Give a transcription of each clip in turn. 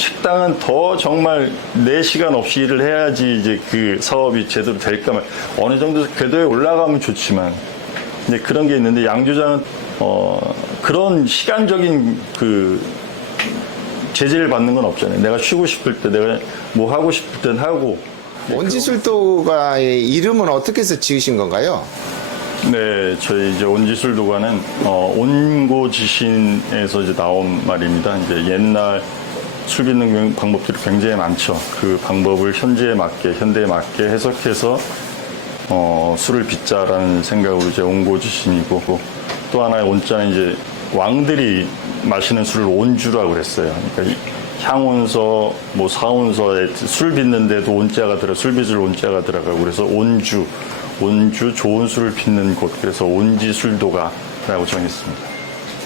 식당은 더 정말 4시간 없이 일을 해야지 이제 그 사업이 제대로 될까. 어느 정도 궤도에 올라가면 좋지만, 이제 그런 게 있는데, 양조장은, 그런 시간적인 그 제재를 받는 건 없잖아요. 내가 쉬고 싶을 때, 내가 뭐 하고 싶을 땐 하고. 온지술도가의 이름은 어떻게 해서 지으신 건가요? 네, 저희 이제 온지술도가는 온고지신에서 이제 나온 말입니다. 이제 옛날 술 빚는 방법들이 굉장히 많죠. 그 방법을 현재에 맞게, 현대에 맞게 해석해서 술을 빚자라는 생각으로 이제 온고지신이고, 또 하나의 온자는 이제 왕들이 마시는 술을 온주라고 그랬어요. 그러니까 향온서, 뭐 사온서에 술 빚는데도 온자가 술 빚을 온자가 들어가고, 그래서 온주 좋은 술을 빚는 곳, 그래서 온지술도가라고 정했습니다.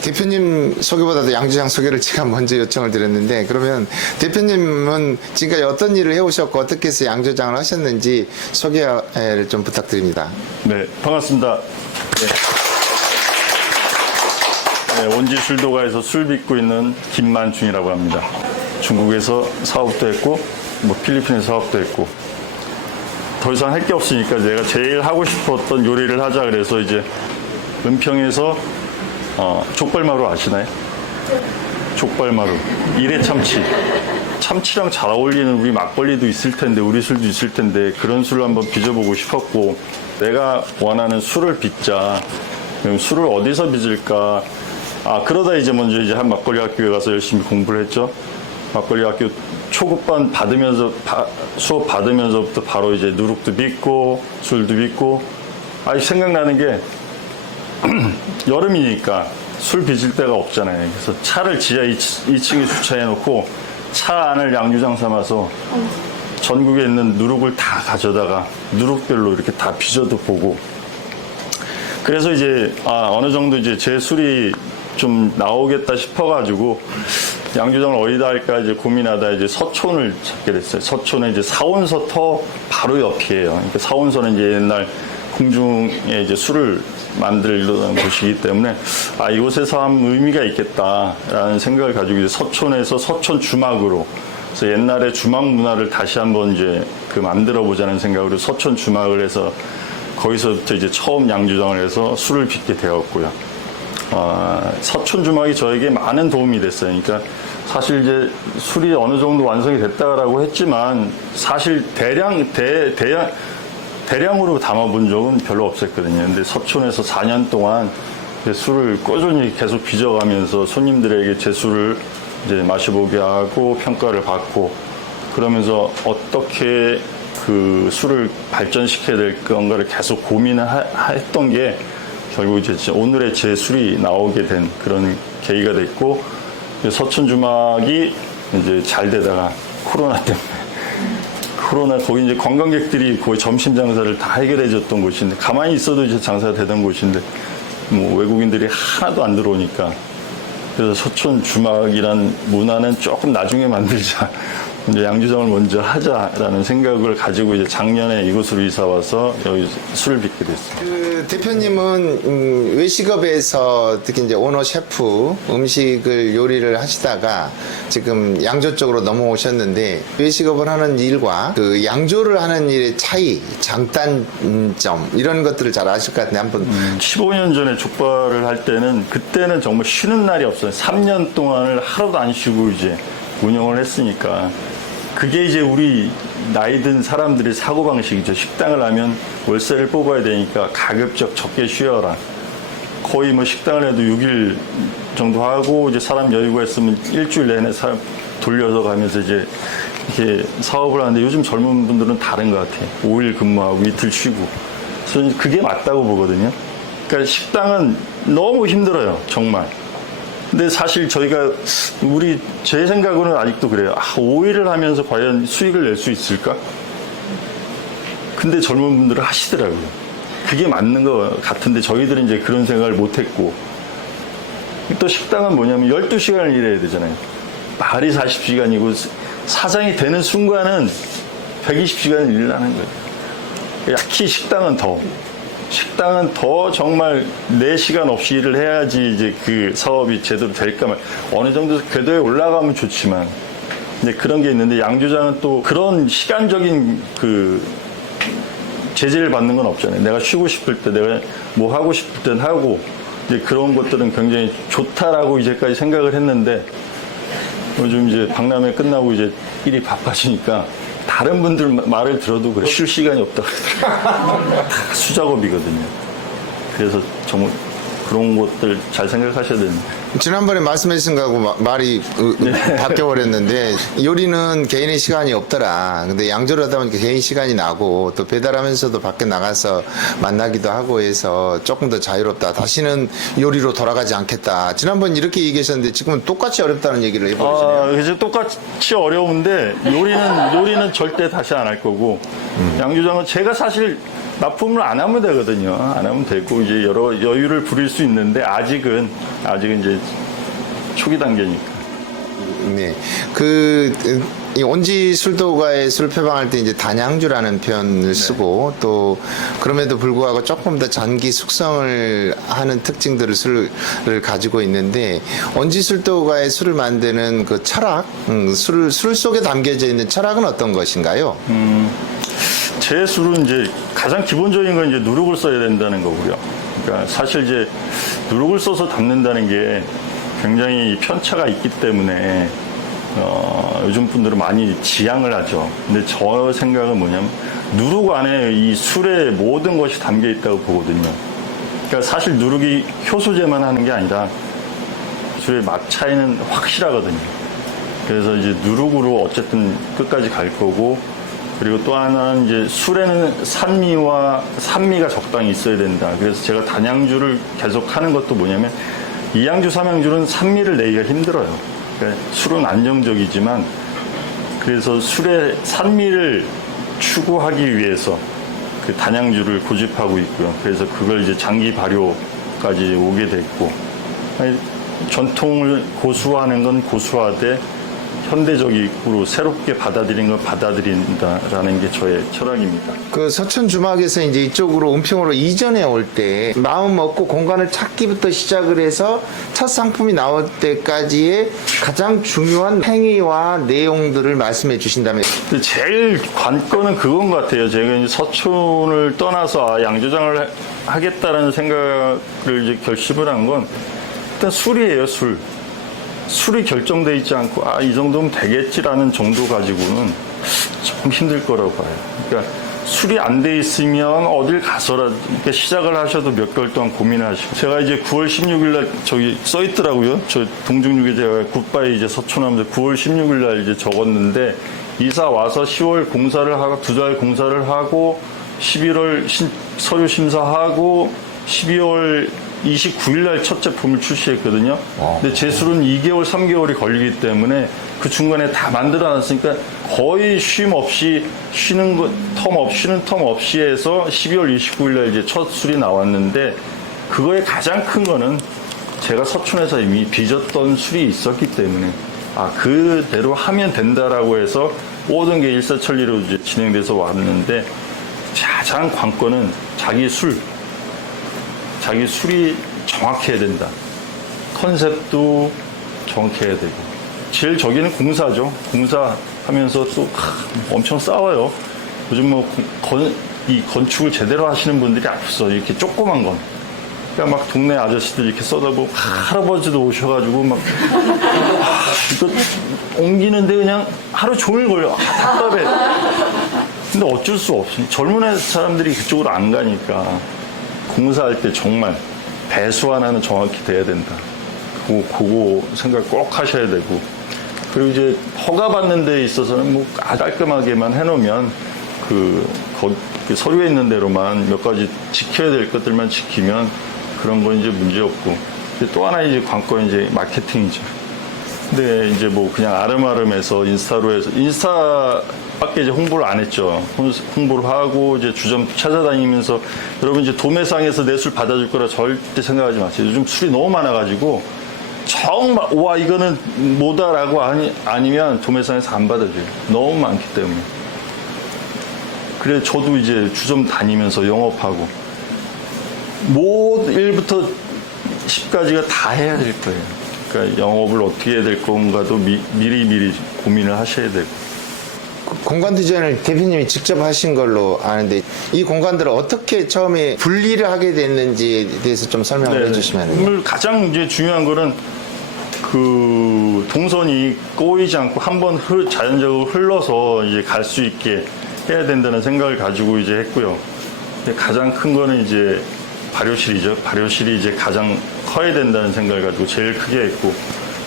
대표님 소개보다도 양조장 소개를 제가 먼저 요청을 드렸는데, 그러면 대표님은 지금까지 어떤 일을 해오셨고 어떻게 해서 양조장을 하셨는지 소개를 좀 부탁드립니다. 네, 반갑습니다. 네, 온지술도가에서 술 빚고 있는 김만중이라고 합니다. 중국에서 사업도 했고, 뭐 필리핀에서 사업도 했고, 더 이상 할 게 없으니까 내가 제일 하고 싶었던 요리를 하자 그래서 이제 은평에서 족발마루 아시나요? 족발마루, 이래참치. 참치랑 잘 어울리는 우리 막걸리도 있을 텐데, 우리 술도 있을 텐데, 그런 술을 한번 빚어보고 싶었고, 내가 원하는 술을 빚자. 그럼 술을 어디서 빚을까? 그러다 이제 먼저 이제 한 막걸리 학교에 가서 열심히 공부를 했죠. 막걸리 학교 초급반 수업 받으면서부터 바로 이제 누룩도 빚고, 술도 빚고, 생각나는 게, 여름이니까 술 빚을 데가 없잖아요. 그래서 차를 지하 2층에 주차해 놓고 차 안을 양조장 삼아서 전국에 있는 누룩을 다 가져다가 누룩별로 이렇게 다 빚어도 보고, 그래서 이제 어느 정도 이제 제 술이 좀 나오겠다 싶어가지고 양조장을 어디다 할까 이제 고민하다 이제 서촌을 찾게 됐어요. 서촌에 이제 사온서터 바로 옆이에요. 그러니까 사온서는 이제 옛날 궁중에 이제 술을 만들던 곳이기 때문에 이곳에서 하면 의미가 있겠다라는 생각을 가지고 이제 서촌에서 서촌 주막으로, 그래서 옛날에 주막 문화를 다시 한번 이제 만들어 보자는 생각으로 서촌 주막을 해서 거기서부터 이제 처음 양조장을 해서 술을 빚게 되었고요. 서촌 주막이 저에게 많은 도움이 됐어요. 그러니까 사실 이제 술이 어느 정도 완성이 됐다라고 했지만 사실 대량으로 담아본 적은 별로 없었거든요. 근데 서촌에서 4년 동안 술을 꾸준히 계속 빚어가면서 손님들에게 제 술을 이제 마셔보게 하고 평가를 받고, 그러면서 어떻게 그 술을 발전시켜야 될 건가를 계속 고민을 했던 게 결국 이제 오늘의 제 술이 나오게 된 그런 계기가 됐고, 서촌 주막이 이제 잘 되다가 코로나 때문에 거기 이제 관광객들이 거의 점심 장사를 다 해결해 줬던 곳인데, 가만히 있어도 이제 장사가 되던 곳인데 뭐 외국인들이 하나도 안 들어오니까, 그래서 서촌 주막이란 문화는 조금 나중에 만들자, 이제 양조장을 먼저 하자라는 생각을 가지고 이제 작년에 이곳으로 이사 와서 여기 술을 빚게 됐습니다. 대표님은 외식업에서 특히 이제 오너 셰프 음식을 요리를 하시다가 지금 양조 쪽으로 넘어오셨는데, 외식업을 하는 일과 그 양조를 하는 일의 차이, 장단점 이런 것들을 잘 아실 것 같은데 한번. 15년 전에 족발을 할 때는 그때는 정말 쉬는 날이 없어요. 3년 동안을 하루도 안 쉬고 이제 운영을 했으니까, 그게 이제 우리 나이 든 사람들의 사고방식이죠. 식당을 하면 월세를 뽑아야 되니까 가급적 적게 쉬어라. 거의 뭐 식당을 해도 6일 정도 하고, 이제 사람 여유가 있으면 일주일 내내 사람 돌려서 가면서 이제 이렇게 사업을 하는데, 요즘 젊은 분들은 다른 것 같아요. 5일 근무하고 이틀 쉬고. 그래서 그게 맞다고 보거든요. 그러니까 식당은 너무 힘들어요, 정말. 근데 사실 저희가 제 생각으로는 아직도 그래요. 5일을 하면서 과연 수익을 낼 수 있을까? 근데 젊은 분들은 하시더라고요. 그게 맞는 것 같은데 저희들은 이제 그런 생각을 못 했고, 또 식당은 뭐냐면 12시간을 일해야 되잖아요. 말이 40시간이고 사장이 되는 순간은 120시간을 일을 하는 거예요. 특히 식당은 더 정말 4시간 없이 일을 해야지 이제 그 사업이 제대로 될까. 어느 정도 궤도에 올라가면 좋지만, 근데 그런 게 있는데 양조장은 또 그런 시간적인 그 제재를 받는 건 없잖아요. 내가 쉬고 싶을 때 내가 뭐 하고 싶을 땐 하고 이제 그런 것들은 굉장히 좋다라고 이제까지 생각을 했는데 요즘 이제 박람회 끝나고 이제 일이 바빠지니까 다른 분들 말을 들어도 그래. 쉴 시간이 없다. 다 수작업이거든요. 그래서 정말 그런 것들 잘 생각하셔야 됩니다. 지난번에 말씀하신 거하고 말이 바뀌어버렸는데 요리는 개인의 시간이 없더라. 근데 양조를 하다 보니까 개인 시간이 나고 또 배달하면서도 밖에 나가서 만나기도 하고 해서 조금 더 자유롭다. 다시는 요리로 돌아가지 않겠다. 지난번 이렇게 얘기하셨는데 지금은 똑같이 어렵다는 얘기를 해버리시네요. 그래서 똑같이 어려운데 요리는 절대 다시 안 할 거고 양조장은 제가 사실 납품을 안 하면 되거든요. 안 하면 되고 이제 여러 여유를 부릴 수 있는데 아직은 이제 초기 단계니까. 네. 이 온지 술도가의 술 표방할 때 이제 단양주라는 표현을 쓰고 또 그럼에도 불구하고 조금 더 장기 숙성을 하는 특징들을 술을 가지고 있는데 온지 술도가의 술을 만드는 그 철학, 술 속에 담겨져 있는 철학은 어떤 것인가요? 제 술은 이제 가장 기본적인 건 이제 누룩을 써야 된다는 거고요. 그러니까 사실 이제 누룩을 써서 담는다는 게 굉장히 편차가 있기 때문에 요즘 분들은 많이 지양을 하죠. 근데 저 생각은 뭐냐면 누룩 안에 이 술의 모든 것이 담겨 있다고 보거든요. 그러니까 사실 누룩이 효소제만 하는 게 아니라 술의 맛 차이는 확실하거든요. 그래서 이제 누룩으로 어쨌든 끝까지 갈 거고 그리고 또 하나는 이제 술에는 산미가 적당히 있어야 된다. 그래서 제가 단양주를 계속 하는 것도 뭐냐면 이양주, 삼양주는 산미를 내기가 힘들어요. 그러니까 술은 안정적이지만 그래서 술의 산미를 추구하기 위해서 그 단양주를 고집하고 있고요. 그래서 그걸 이제 장기 발효까지 오게 됐고 전통을 고수하는 건 고수하되 현대적으로 새롭게 받아들인 걸 받아들인다라는 게 저의 철학입니다. 그 서천 주막에서 이제 이쪽으로 은평으로 이전해 올 때 마음 먹고 공간을 찾기부터 시작을 해서 첫 상품이 나올 때까지의 가장 중요한 행위와 내용들을 말씀해 주신다면. 근데 제일 관건은 그건 것 같아요. 제가 이제 서촌을 떠나서 양조장을 하겠다라는 생각을 이제 결심을 한 건 일단 술이에요, 술. 술이 결정돼 있지 않고 이 정도면 되겠지라는 정도 가지고는 좀 힘들 거라고 봐요. 그러니까 술이 안 돼 있으면 어딜 가서라도 그러니까 시작을 하셔도 몇 개월 동안 고민을 하시고 제가 이제 9월 16일 날 저기 써 있더라고요. 저 동중육에 제가 굿바이 이제 서촌하면서 9월 16일 날 이제 적었는데 이사 와서 10월 공사를 하고 2달 공사를 하고 11월 서류 심사하고 12월 29일 날 첫 제품을 출시했거든요. 근데 제 술은 2개월, 3개월이 걸리기 때문에 그 중간에 다 만들어 놨으니까 거의 쉼 없이 쉬는 텀 없이 해서 12월 29일 날 이제 첫 술이 나왔는데 그거의 가장 큰 거는 제가 서촌에서 이미 빚었던 술이 있었기 때문에 그대로 하면 된다라고 해서 모든 게 일사천리로 이제 진행돼서 왔는데 가장 관건은 자기 술이 정확해야 된다. 컨셉도 정확해야 되고. 제일 저기는 공사죠. 공사하면서 또 엄청 싸워요. 요즘 이 건축을 제대로 하시는 분들이 없어. 이렇게 조그만 건. 그러니까 막 동네 아저씨들 이렇게 써다보고 할아버지도 오셔가지고 막 이거 옮기는데 그냥 하루 종일 걸려. 답답해. 근데 어쩔 수 없이 젊은 사람들이 그쪽으로 안 가니까 공사할 때 정말 배수 하나는 정확히 돼야 된다. 그거 생각 꼭 하셔야 되고 그리고 이제 허가 받는 데 있어서는 뭐 깔끔하게만 해놓으면 그 서류에 있는 대로만 몇 가지 지켜야 될 것들만 지키면 그런 건 이제 문제 없고 또 하나 이제 관건은 이제 마케팅이죠. 근데 이제 뭐 그냥 아름아름해서 인스타로 해서 인스타밖에 이제 홍보를 안 했죠. 홍보를 하고 이제 주점 찾아다니면서 여러분 이제 도매상에서 내 술 받아줄 거라 절대 생각하지 마세요. 요즘 술이 너무 많아가지고 정말 와 이거는 뭐다라고 아니면 도매상에서 안 받아줘요. 너무 많기 때문에. 그래 저도 이제 주점 다니면서 영업하고 뭐 1부터 10까지가 다 해야 될 거예요. 그러니까 영업을 어떻게 해야 될 건가도 미리 고민을 하셔야 되고. 공간 디자인을 대표님이 직접 하신 걸로 아는데 이 공간들을 어떻게 처음에 분리를 하게 됐는지에 대해서 좀 설명을 해주시면 돼요. 오늘 가장 이제 중요한 거는 그 동선이 꼬이지 않고 한번 자연적으로 흘러서 이제 갈 수 있게 해야 된다는 생각을 가지고 이제 했고요. 가장 큰 거는 이제 발효실이죠. 발효실이 이제 가장 커야 된다는 생각을 가지고 제일 크게 했고,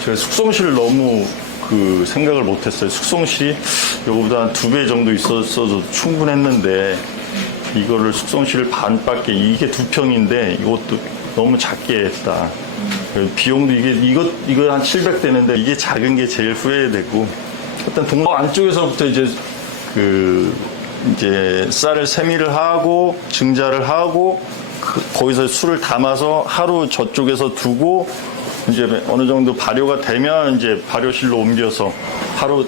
제가 숙성실을 너무 그 생각을 못했어요. 숙성실이 이거보다 한 2배 정도 있었어도 충분했는데 이거를 숙성실을 반밖에, 이게 2평인데 이것도 너무 작게 했다. 비용도 이거 한 700 되는데 이게 작은 게 제일 후회되고, 일단 동서 안쪽에서부터 이제 이제 쌀을 세미를 하고 증자를 하고 거기서 술을 담아서 하루 저쪽에서 두고 이제 어느 정도 발효가 되면 이제 발효실로 옮겨서 하루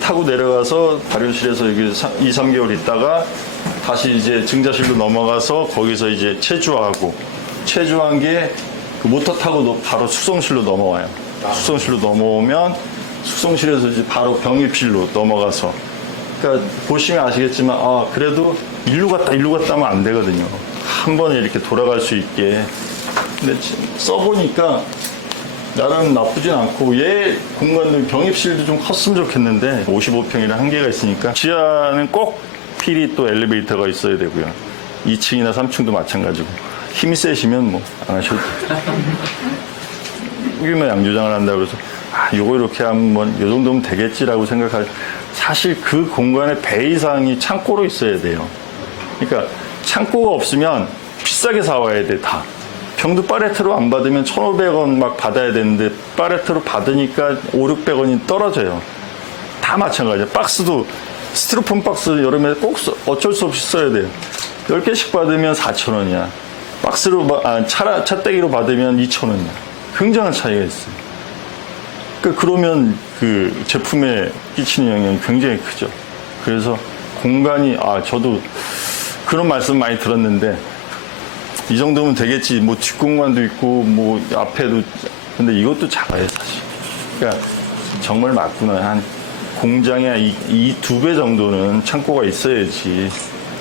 타고 내려가서 발효실에서 여기 2, 3개월 있다가 다시 이제 증자실로 넘어가서 거기서 이제 체주한 게 그 모터 타고 바로 숙성실로 넘어와요. 숙성실로 넘어오면 숙성실에서 이제 바로 병입실로 넘어가서, 그러니까 보시면 아시겠지만 그래도 일로 갔다 하면 안 되거든요. 한 번에 이렇게 돌아갈 수 있게. 근데 써보니까 나름 나쁘진 않고, 얘 공간도 병입실도 좀 컸으면 좋겠는데 55평이라는 한계가 있으니까 지하는 꼭 필히 또 엘리베이터가 있어야 되고요. 2층이나 3층도 마찬가지고. 힘이 세시면 뭐 안 하셔도 돼요. 소규모 양조장을 한다고 해서 요거 이렇게 하면 요 정도면 되겠지라고 생각하죠. 사실 그 공간의 배 이상이 창고로 있어야 돼요. 그러니까 창고가 없으면 비싸게 사와야 돼, 다. 병도 파레트로 안 받으면 1,500원 막 받아야 되는데 파레트로 받으니까 500~600원이 떨어져요. 다 마찬가지예요. 박스도 스티로폼 박스 여름에 꼭 어쩔 수 없이 써야 돼요. 10개씩 받으면 4,000원이야. 박스로 차떼기로 받으면 2,000원이야. 굉장한 차이가 있어요. 그러면 그 제품에 끼치는 영향이 굉장히 크죠. 그래서 공간이, 저도 그런 말씀 많이 들었는데 이 정도면 되겠지. 뭐 뒷공간도 있고 뭐 앞에도, 근데 이것도 작아요, 사실. 그러니까 정말 맞구나. 한 공장에 이 2배 정도는 창고가 있어야지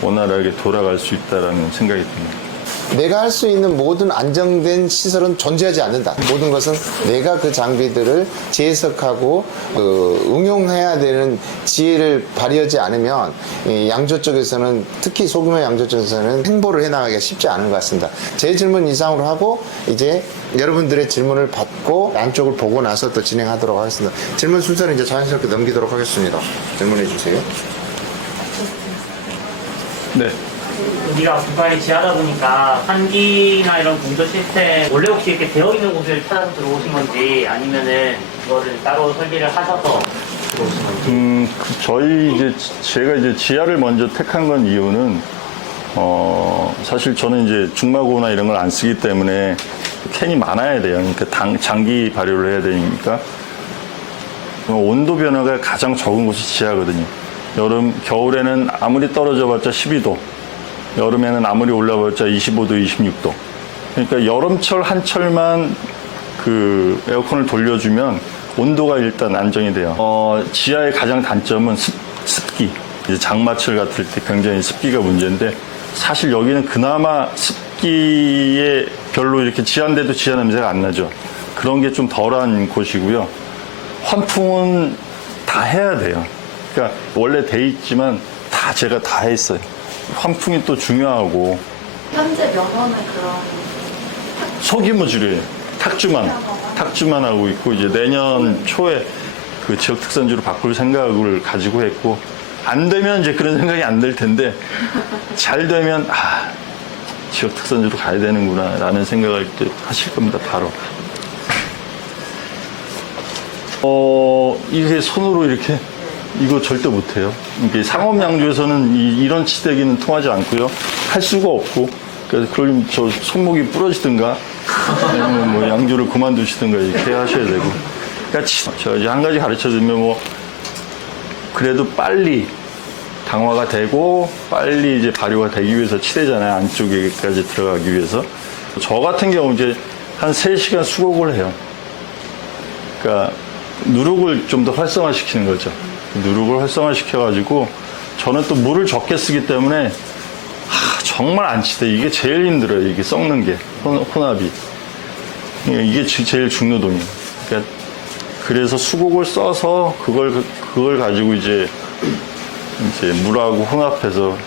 원활하게 돌아갈 수 있다라는 생각이 듭니다. 내가 할 수 있는 모든 안정된 시설은 존재하지 않는다. 모든 것은 내가 그 장비들을 재해석하고 응용해야 되는 지혜를 발휘하지 않으면 이 양조 쪽에서는, 특히 소규모 양조 쪽에서는 행보를 해나가기가 쉽지 않은 것 같습니다. 제 질문 이상으로 하고 이제 여러분들의 질문을 받고 안쪽을 보고 나서 또 진행하도록 하겠습니다. 질문 순서는 이제 자연스럽게 넘기도록 하겠습니다. 질문해 주세요. 네. 여기가 공간이 지하다 보니까 환기나 이런 공조 시스템, 원래 혹시 이렇게 되어 있는 곳을 찾아서 들어오신 건지, 아니면은 이거를 따로 설계를 하셔서 들어오신 건지? 제가 이제 지하를 먼저 택한 건 이유는, 사실 저는 이제 중마고나 이런 걸 안 쓰기 때문에 캔이 많아야 돼요. 그러니까 장기 발효를 해야 되니까. 온도 변화가 가장 적은 곳이 지하거든요. 겨울에는 아무리 떨어져 봤자 12도. 여름에는 아무리 올라봤자 25도, 26도. 그러니까 여름철 한철만 그 에어컨을 돌려주면 온도가 일단 안정이 돼요. 지하의 가장 단점은 습기. 이제 장마철 같을 때 굉장히 습기가 문제인데, 사실 여기는 그나마 습기에 별로 이렇게 지하인데도 지하 냄새가 안 나죠. 그런 게 좀 덜한 곳이고요. 환풍은 다 해야 돼요. 그러니까 원래 돼 있지만 제가 다 했어요. 환풍이 또 중요하고. 현재 면허는 그런 소규모주류예요. 탁주만 하고 있고, 이제 내년 초에 그 지역 특산주로 바꿀 생각을 가지고 했고, 안 되면 이제 그런 생각이 안 들 텐데, 잘 되면 지역 특산주로 가야 되는구나 라는 생각을 또 하실 겁니다. 바로. 이게 손으로 이렇게, 이거 절대 못해요. 이게 상업양조에서는 이런 치대기는 통하지 않고요. 할 수가 없고. 그래서 그럼 저 손목이 부러지든가, 아니면 뭐 양조를 그만두시든가 이렇게 하셔야 되고. 그러니까 제가 이제 한 가지 가르쳐 드리면, 그래도 빨리 당화가 되고, 빨리 이제 발효가 되기 위해서 치대잖아요. 안쪽에까지 들어가기 위해서. 저 같은 경우 이제 한 3시간 수곡을 해요. 그러니까 누룩을 좀 더 활성화시키는 거죠. 누룩을 활성화시켜가지고 저는 또 물을 적게 쓰기 때문에 정말 안 치대. 이게 제일 힘들어요. 이게 썩는 게 혼합이. 이게 제일 중노동이에요. 그러니까 그래서 수국을 써서 그걸 가지고 이제 물하고 혼합해서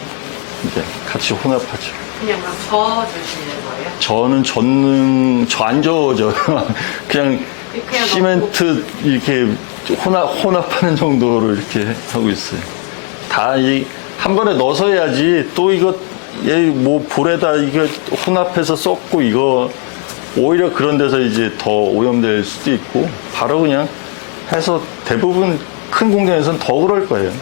이제 같이 혼합하죠. 그냥 그럼 저어주시는 거예요? 저는 저 안 저어져요. 그냥 그냥 시멘트 이렇게 혼합하는 정도로 이렇게 하고 있어요. 다 한 번에 넣어서 해야지 또 이거 뭐 볼에다 이거 혼합해서 쏟고 이거 오히려 그런 데서 이제 더 오염될 수도 있고 바로 그냥 해서 대부분 큰 공장에서는 더 그럴 거예요.